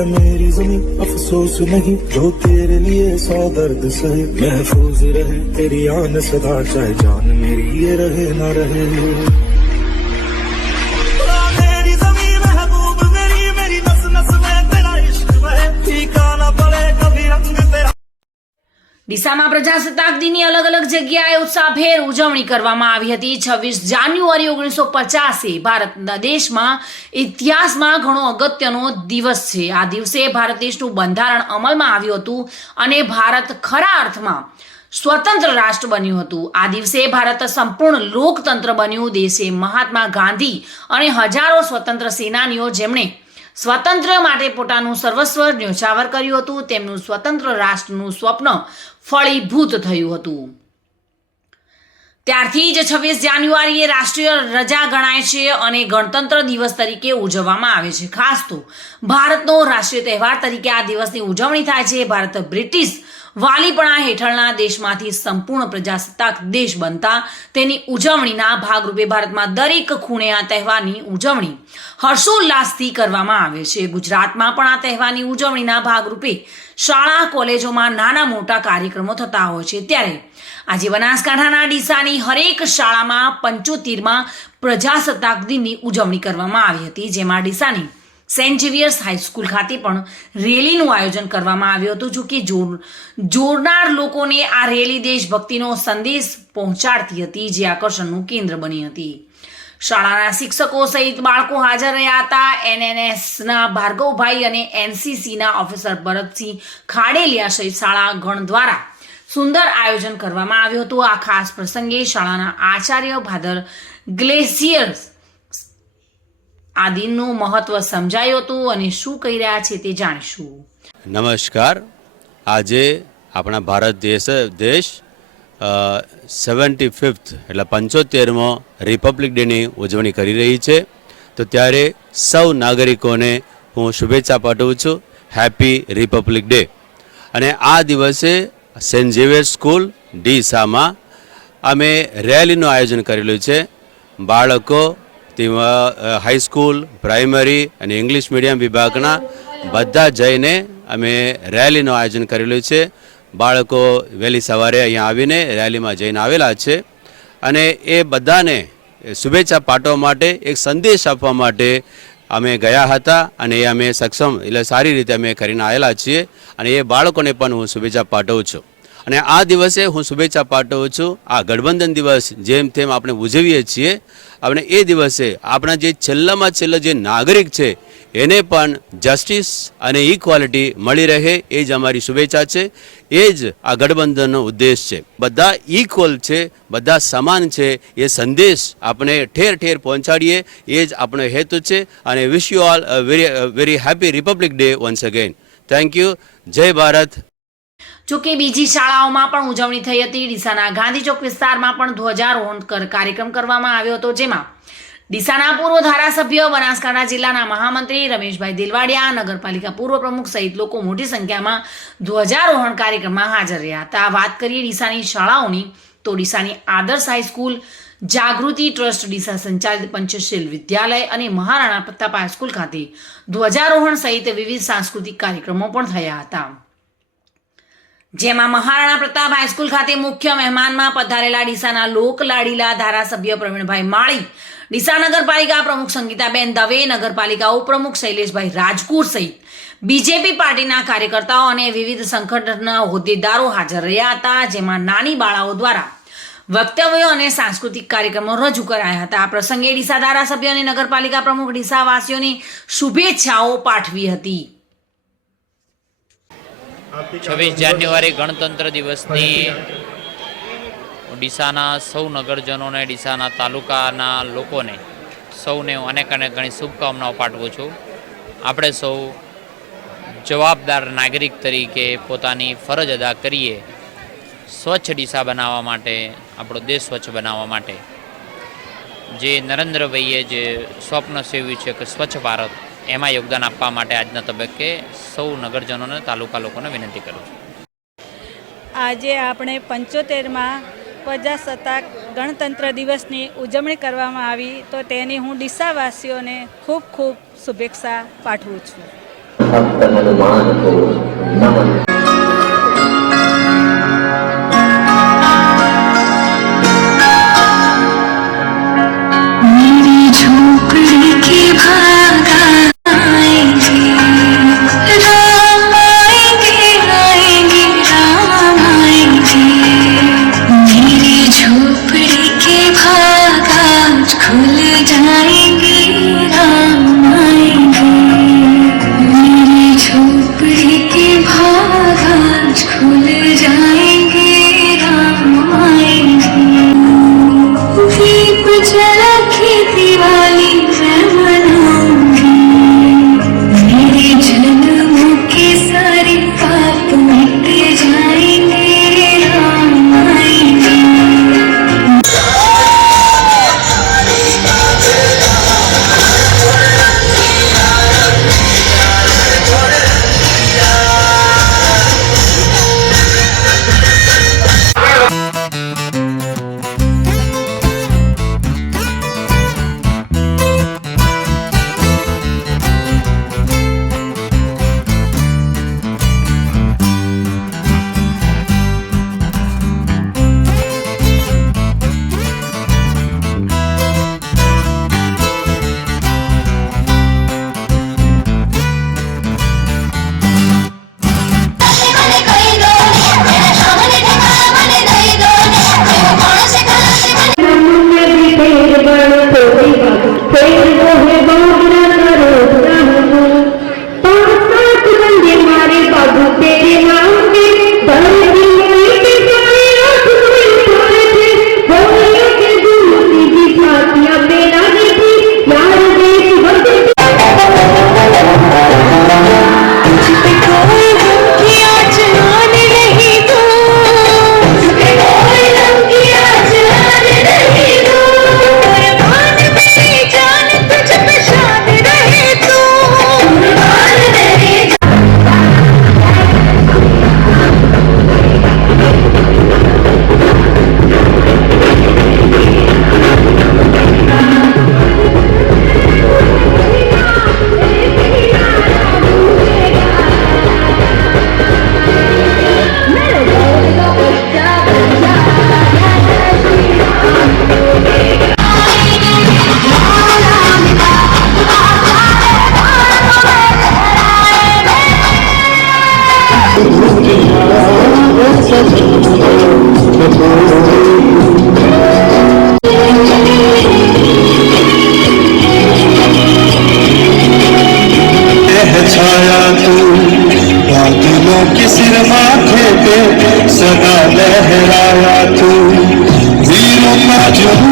है मेरी ज़मीं, अफसोस नहीं जो तेरे लिए 100 दर्द सहे। महफूज रहे तेरी आन सदा, चाहे जान मेरी ये रहे ना रहे। ડીસામાં પ્રજાસત્તાક દિનની અલગ અલગ જગ્યાએ ઉત્સાહભેર ઉજવણી કરવામાં આવી હતી। 26 જાન્યુઆરી 1950 ભારતના દેશમાં ઇતિહાસમાં ઘણો અગત્યનો દિવસ છે। આ દિવસે ભારત દેશનું બંધારણ અમલમાં આવ્યું હતું અને ભારત ખરા અર્થમાં સ્વતંત્ર રાષ્ટ્ર બન્યું હતું। આ દિવસે ભારત સંપૂર્ણ લોકતંત્ર બન્યું। દેશે મહાત્મા ગાંધી અને હજારો સ્વતંત્ર સેનાનીઓ જેમણે સ્વાતંત્ર્ય માટે પોતાનું સર્વસ્વ ન્યોછાવર કર્યું હતું, તેમનું સ્વતંત્ર રાષ્ટ્રનું સ્વપ્ન ફળીભૂત થયું હતું। ત્યારથી જ 26 જાન્યુઆરી એ રાષ્ટ્રીય રજા ગણાય છે અને ગણતંત્ર દિવસ તરીકે ઉજવવામાં આવે છે। ખાસ તો ભારતનો રાષ્ટ્રીય તહેવાર તરીકે આ દિવસની ઉજવણી થાય છે। ભારત બ્રિટિશ વાલીપણા હેઠળના દેશમાંથી સંપૂર્ણ પ્રજાસત્તાક દેશ બનતા તેની ઉજવણીના ભાગરૂપે ભારતમાં દરેક ખૂણે આ તહેવારની ઉજવણી હર્ષોલ્લાસથી કરવામાં આવે છે। ગુજરાતમાં પણ આ તહેવારની ઉજવણીના ભાગરૂપે શાળા કોલેજોમાં નાના મોટા કાર્યક્રમો થતા હોય છે। ત્યારે આજે બનાસકાંઠાના ડીસાની હરેક શાળામાં 75માં પ્રજાસત્તાક દિનની ઉજવણી કરવામાં આવી હતી, જેમાં ડીસાની સેન્ટ ઝેવિયર્સ હાઈસ્કૂલ ખાતે પણ રેલીનું આયોજન કરવામાં આવ્યું હતું। જો કે જોરનાર લોકોને આ રેલી દેશભક્તિનો સંદેશ પહોંચાડતી હતી, જે આકર્ષણનું કેન્દ્ર બની હતી। શાળાના શિક્ષકો સહિત બાળકો હાજર રહ્યા હતા। એનએનએસના ભાર્ગવભાઈ અને એનસીસીના ઓફિસર ભરતસિંહ ખાડેલિયા સહિત શાળા ગણ દ્વારા સુંદર આયોજન કરવામાં આવ્યું હતું। આ ખાસ પ્રસંગે શાળાના આચાર્ય ભાદર ગ્લેસિયર્સ આ દિનનું મહત્વ સમજાયું હતું અને શું કહી રહ્યા છે તે જાણીશું। નમસ્કાર। આજે આપણા ભારત દેશ 75th એટલે 75મો રિપબ્લિક ડેની ઉજવણી કરી રહી છે। તો ત્યારે સૌ નાગરિકોને હું શુભેચ્છા પાઠવું છું, હેપી રિપબ્લિક ડે। અને આ દિવસે સેન્ટ ઝેવિયર સ્કૂલ ડીસામાં અમે રેલીનું આયોજન કરેલું છે। બાળકો તેમાં હાઈસ્કૂલ, પ્રાઇમરી અને ઇંગ્લિશ મીડિયમ વિભાગના બધા જઈને અમે રેલીનું આયોજન કરેલું છે। બાળકો વહેલી સવારે અહીંયા આવીને રેલીમાં જઈને આવેલા છે અને એ બધાને શુભેચ્છા પાઠવવા માટે, એક સંદેશ આપવા માટે અમે ગયા હતા અને એ અમે સક્ષમ એટલે સારી રીતે અમે કરીને આવેલા છીએ અને એ બાળકોને પણ હું શુભેચ્છા પાઠવું છું। અને આ દિવસે હું શુભેચ્છા પાઠવું છું। આ ગઠબંધન દિવસ જેમ તેમ આપણે ઉજવીએ છીએ, આપણે એ દિવસે આપણા જે છેલ્લામાં છેલ્લા જે નાગરિક છે એને પણ જસ્ટિસ અને ઇક્વાલિટી મળી રહે, એ જ અમારી શુભેચ્છા છે। એ જ આ ગઠબંધનનો ઉદ્દેશ છે। બધા ઇક્વલ છે, બધા સમાન છે, એ સંદેશ આપણે ઠેર ઠેર પહોંચાડીએ, એ જ આપણો હેતુ છે। અને wish you all very happy Republic day once again. Thank you. જય ભારત। જોકે બીજી શાળાઓમાં પણ ઉજવણી થઈ હતી। ડીસાના ગાંધી ચોક વિસ્તારમાં પણ ધ્વજારોહણ કાર્યક્રમ કરવામાં આવ્યો હતો, જેમાં ડીસાના પૂર્વ ધારાસભ્ય, બનાસકાંઠા જિલ્લાના મહામંત્રી રમેશભાઈ દિલવાડિયા, નગરપાલિકા પૂર્વ પ્રમુખ સહિત લોકો મોટી સંખ્યામાં ધ્વજારોહણ કાર્યક્રમમાં હાજર રહ્યા હતા। વાત કરીએ ડીસાની શાળાઓની તો ડીસાની આદર્શ હાઈસ્કૂલ, જાગૃતિ ટ્રસ્ટ ડીસા સંચાલિત પંચશીલ વિદ્યાલય અને મહારાણા પ્રતાપ હાઈસ્કૂલ ખાતે ધ્વજારોહણ સહિત વિવિધ સાંસ્કૃતિક કાર્યક્રમો પણ થયા હતા, જેમાં મહારાણા પ્રતાપ હાઈસ્કૂલ ખાતે મુખ્ય મહેમાનમાં પધારેલા ડીસાના લોકલાડીલા ધારાસભ્ય પ્રવીણભાઈ માળી, ડીસા નગરપાલિકા પ્રમુખ સંગીતાબેન દવે, નગરપાલિકા ઉપપ્રમુખ શૈલેષભાઈ રાજકુર સહિત બીજેપી પાર્ટીના કાર્યકર્તાઓ અને વિવિધ સંગઠનના હોદ્દેદારો હાજર રહ્યા હતા, જેમાં નાની બાળાઓ દ્વારા વક્તવ્યો અને સાંસ્કૃતિક કાર્યક્રમો રજૂ કરાયા હતા। આ પ્રસંગે ડીસા ધારાસભ્ય અને નગરપાલિકા પ્રમુખ ડીસાવાસીઓને શુભેચ્છાઓ પાઠવી હતી। 26 જાન્યુઆરી ગણતંત્ર દિવસની ડીસાના સૌ નગરજનોને, ડીસાના તાલુકાના લોકોને સૌને હું અનેક ઘણી શુભકામનાઓ પાઠવું છું। આપણે સૌ જવાબદાર નાગરિક તરીકે પોતાની ફરજ અદા કરીએ, સ્વચ્છ ડીસા બનાવવા માટે, આપણો દેશ સ્વચ્છ બનાવવા માટે। જે નરેન્દ્રભાઈએ જે સ્વપ્ન સેવ્યું છે કે સ્વચ્છ ભારત, એમાં યોગદાન આપવા માટે આજના તબક્કે સૌ નગરજનોને, તાલુકા લોકોને વિનંતી કરું છું। આજે આપણે 75માં પ્રજાસત્તાક ગણતંત્ર દિવસની ઉજવણી કરવામાં આવી, તો તેની હું ડીસાવાસીઓને ખૂબ ખૂબ શુભેચ્છા પાઠવું છું। भक्त हनुमान को नमन। छाया तू बादलों के सिर माथे पे सदा लहराया तू वीरों का जो